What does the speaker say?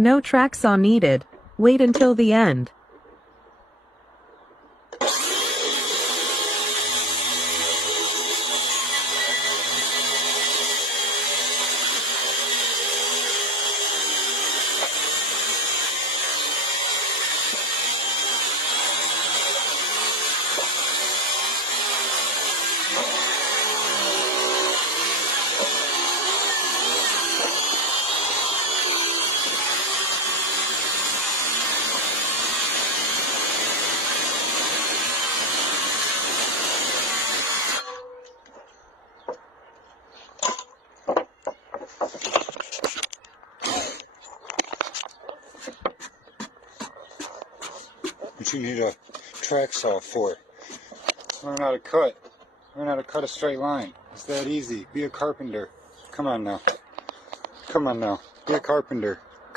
No track saw needed. Wait until the end. What you need a track saw for? Learn how to cut. Learn how to cut a straight line. It's that easy. Be a carpenter. Come on now. Come on now. Be a carpenter.